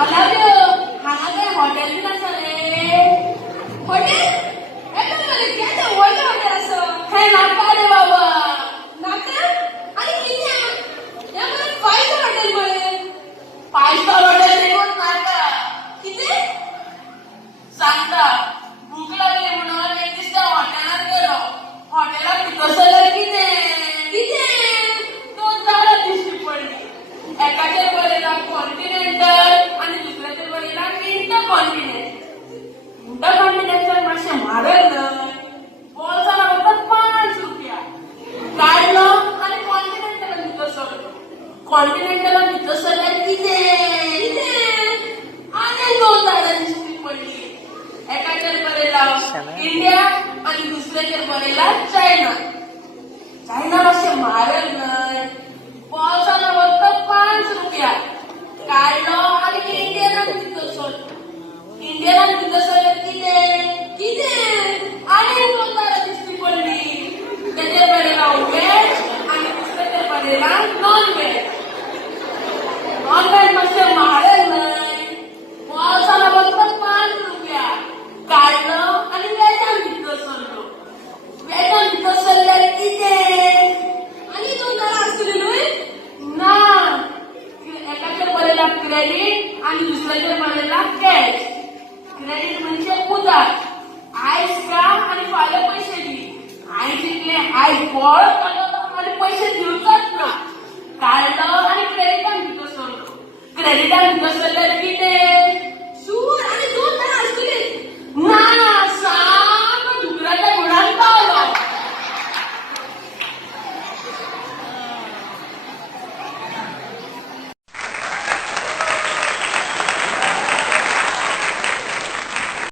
अलाव्य हांगा काय हॉटेल बीन आसा रे? हॉटेल? एका मध्ये कितें व्हडलें हॉटेल आसा? हें नाका रे बाबा. नाका? आनी कितें? हें मरे 5 स्टार हॉटेल मरे. 5 स्टार हॉटेल देखून नाका. कितें? सांगता. भूक लागली म्हणून एक दीस त्या हॉटेलात गेलो. हॉटेलात भितर सरल्यार कितें? 2 झाडां दिश्टी पडली. एकाचेर बरयलां कॉन्टिनेंटल आनी दुसऱ्याचेर बरयलां इंटरकॉन्टिनेंटल. इंटरकॉन्टिनेंटल मातशें म्हारग न्हय. बोल्सां फक्त 5 रुपया. काडलो आनी कॉन्टिनेंटलान भितर सरलो. कॉन्टिनेंटलान भितर सरल्यार कितें? आनी 2 झाडां दिश्टी पडली. एकाचेर बरयलां इंडिया आनी दुसऱ्याचेर बरयलां चायना. चायना मातशें म्हारग न्हय. बोल्सां फक्त 5 रुपया. काडलो आनी इंडियनान भितर सरलो. इंडियनान भितर सरल्यार कितें? आनी 2 झाडां दिश्टी पडली. तेचेर बरयलां व्हेज आनी दुसऱ्याचेर बरयलां नॉन व्हेज. नॉन व्हेज मातशें म्हारग न्हय. बोल्सां फक्त 5 रुपया. काडलो आनी वेजान भितर सरलो. वेजान भितर सरल्यार कितें? आनी 2 झाडां आसतलीं न्हय? ना. एकाचेर बरयलां क्रेडीट आनी दुसऱ्याचेर बरयलां कॅश. क्रेडीट म्हणजे उधार. आयज घा आनी फाल्यां पयशे दी. आयज जितलें आयज बोळ काडलो आनी पयशे दिवचोच ना. काडलो आनी क्रेडिटान भितर सरलो. क्रेडिटान भितर सरल्यार कितें?